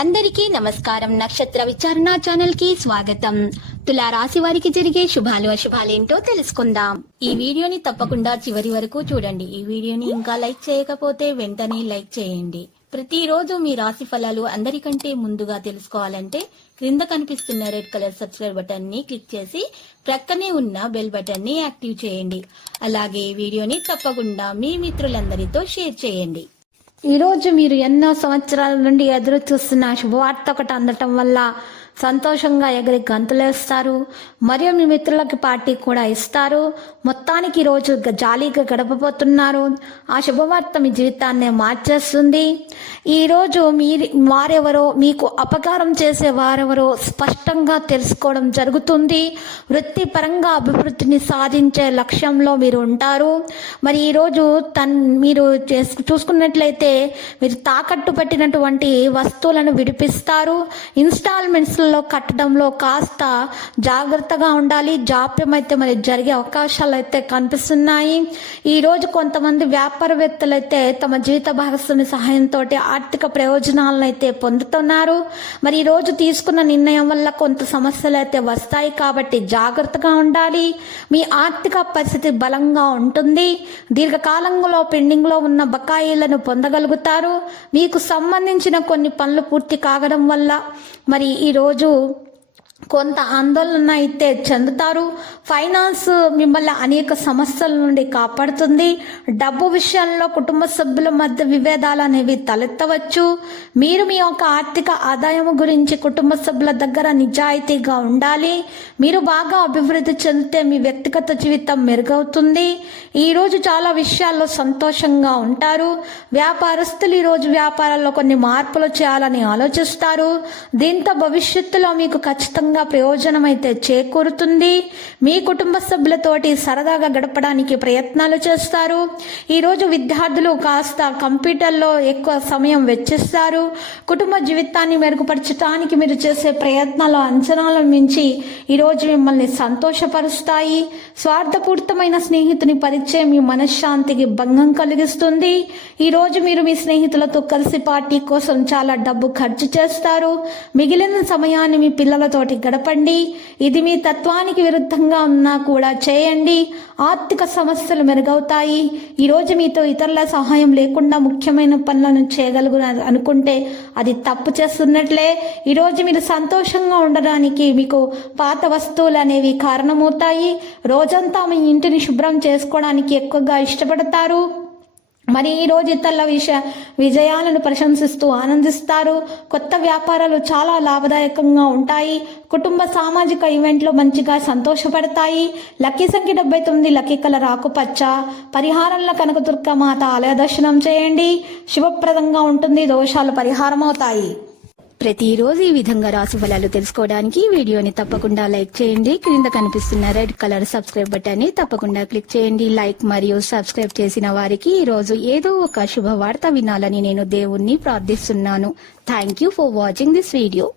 అందరికీ నమస్కారం. నక్షత్ర విచారణ ఛానల్ కి స్వాగతం. తులా రాశి వారికి జరిగే శుభాలు అశుభాలేంటో తెలుసుకుందాం. ఈ వీడియోని తప్పకుండా చివరి వరకు చూడండి. ఈ వీడియోని ఇంకా లైక్ చేయకపోతే వెంటనే లైక్ చేయండి. ప్రతిరోజు మీ రాశి ఫలాలు అందరికంటే ముందుగా తెలుసుకోవాలంటే క్రింద కనిపిస్తున్న రెడ్ కలర్ సబ్స్క్రైబ్ బటన్ ని క్లిక్ చేసి ప్రక్కనే ఉన్న బెల్ బటన్ ని యాక్టివ్ చేయండి. అలాగే ఈ వీడియోని తప్పకుండా మీ మిత్రులందరితో షేర్ చేయండి. ఈ రోజు మీరు ఎన్నో సంవత్సరాల నుండి ఎదురు చూస్తున్న శుభవార్త ఒకటి అందటం వల్ల సంతోషంగా ఎగిరి గంతులేస్తారు. మరియు మీ మిత్రులకి పార్టీ కూడా ఇస్తారు. మొత్తానికి ఈ రోజు జాలీగా గడపబోతున్నారు. ఆ శుభవార్త మీ జీవితాన్ని మార్చేస్తుంది. ఈరోజు వారెవరో, మీకు అపకారం చేసే వారెవరో స్పష్టంగా తెలుసుకోవడం జరుగుతుంది. వృత్తిపరంగా అభివృద్ధిని సాధించే లక్ష్యంలో మీరు ఉంటారు. మరి ఈరోజు మీరు చూసుకున్నట్లయితే మీరు తాకట్టు పెట్టినటువంటి వస్తువులను విడిపిస్తారు. ఇన్స్టాల్మెంట్స్లో కట్టడంలో కాస్త జాగ్రత్తగా ఉండాలి. జాప్యం అయితే మరి జరిగే అవకాశాలు అయితే కనిపిస్తున్నాయి. ఈ రోజు కొంతమంది వ్యాపారవేత్తలు అయితే తమ జీవిత భాగస్వామి సహాయంతో ఆర్థిక ప్రయోజనాలను అయితే పొందుతున్నారు. మరి ఈ రోజు తీసుకున్న నిర్ణయం వల్ల కొంత సమస్యలు అయితే వస్తాయి కాబట్టి జాగ్రత్తగా ఉండాలి. మీ ఆర్థిక పరిస్థితి బలంగా ఉంటుంది. దీర్ఘకాలంలో పెండింగ్ లో ఉన్న బకాయిలను పొందగలుగుతారు. మీకు సంబంధించిన కొన్ని పనులు పూర్తి కావడం వల్ల మరి ఈరోజు కొంత ఆందోళన అయితే చెందుతారు. ఫైనాన్స్ మిమ్మల్ని అనేక సమస్యల నుండి కాపాడుతుంది. డబ్బు విషయంలో కుటుంబ సభ్యుల మధ్య విభేదాలు అనేవి తలెత్తవచ్చు. మీరు మీ యొక్క ఆర్థిక ఆదాయం గురించి కుటుంబ సభ్యుల దగ్గర నిజాయితీగా ఉండాలి. మీరు బాగా అభివృద్ధి చెందితే మీ వ్యక్తిగత జీవితం మెరుగవుతుంది. ఈరోజు చాలా విషయాల్లో సంతోషంగా ఉంటారు. వ్యాపారస్తులు ఈరోజు వ్యాపారాల్లో కొన్ని మార్పులు చేయాలని ఆలోచిస్తారు. దీంతో భవిష్యత్తులో మీకు ఖచ్చితంగా ప్రయోజనం అయితే చేకూరుతుంది. మీ కుటుంబ సభ్యులతోటి సరదాగా గడపడానికి ప్రయత్నాలు చేస్తారు. ఈరోజు విద్యార్థులు కాస్త కంప్యూటర్లో ఎక్కువ సమయం వెచ్చిస్తారు. కుటుంబ జీవితాన్ని మెరుగుపరచడానికి మీరు చేసే ప్రయత్నాలు అంచనాలను మించి ఈరోజు మిమ్మల్ని సంతోషపరుస్తాయి. స్వార్థపూరితమైన స్నేహితుని పరిచయం మీ మనశ్శాంతికి భంగం కలిగిస్తుంది. ఈరోజు మీరు మీ స్నేహితులతో కలిసి పార్టీ కోసం చాలా డబ్బు ఖర్చు చేస్తారు. మిగిలిన సమయాన్ని మీ పిల్లలతోటి గడపండి. ఇది మీ తత్వానికి విరుద్ధంగా ఉన్నా కూడా చేయండి. ఆర్థిక సమస్యలు మెరుగవుతాయి. ఈరోజు మీతో ఇతరుల సహాయం లేకుండా ముఖ్యమైన పనులను చేయగలుగుతారు అనుకుంటే అది తప్పు చేస్తున్నట్లే. ఈరోజు మీరు సంతోషంగా ఉండడానికి మీకు పాత వస్తువులు అనేవి కారణమవుతాయి. రోజంతా మీ ఇంటిని శుభ్రం చేసుకోవడానికి ఎక్కువగా ఇష్టపడతారు. మరి ఈ రోజు ఇతరుల విజయాలను ప్రశంసిస్తూ ఆనందిస్తారు. కొత్త వ్యాపారాలు చాలా లాభదాయకంగా ఉంటాయి. కుటుంబ సామాజిక ఈవెంట్లు మంచిగా సంతోషపడతాయి. లక్కీ సంఖ్య 79, లక్కీ కలర్ ఆకుపచ్చ. పరిహారంలో కనకదుర్గ మాత ఆలయ దర్శనం చేయండి. శుభప్రదంగా ఉంటుంది. దోషాలు పరిహారం అవుతాయి. ప్రతిరోజు ఈ విధంగా రాశి ఫలాలు తెలుసుకోవడానికి వీడియోని తప్పకుండా లైక్ చేయండి. క్రింద కనిపిస్తున్న రెడ్ కలర్ సబ్స్క్రైబ్ బటన్ ని తప్పకుండా క్లిక్ చేయండి. లైక్ మరియు సబ్స్క్రైబ్ చేసిన వారికి ఈ రోజు ఏదో ఒక శుభవార్త వినాలని నేను దేవుణ్ణి ప్రార్థిస్తున్నాను. Thank you for watching this video.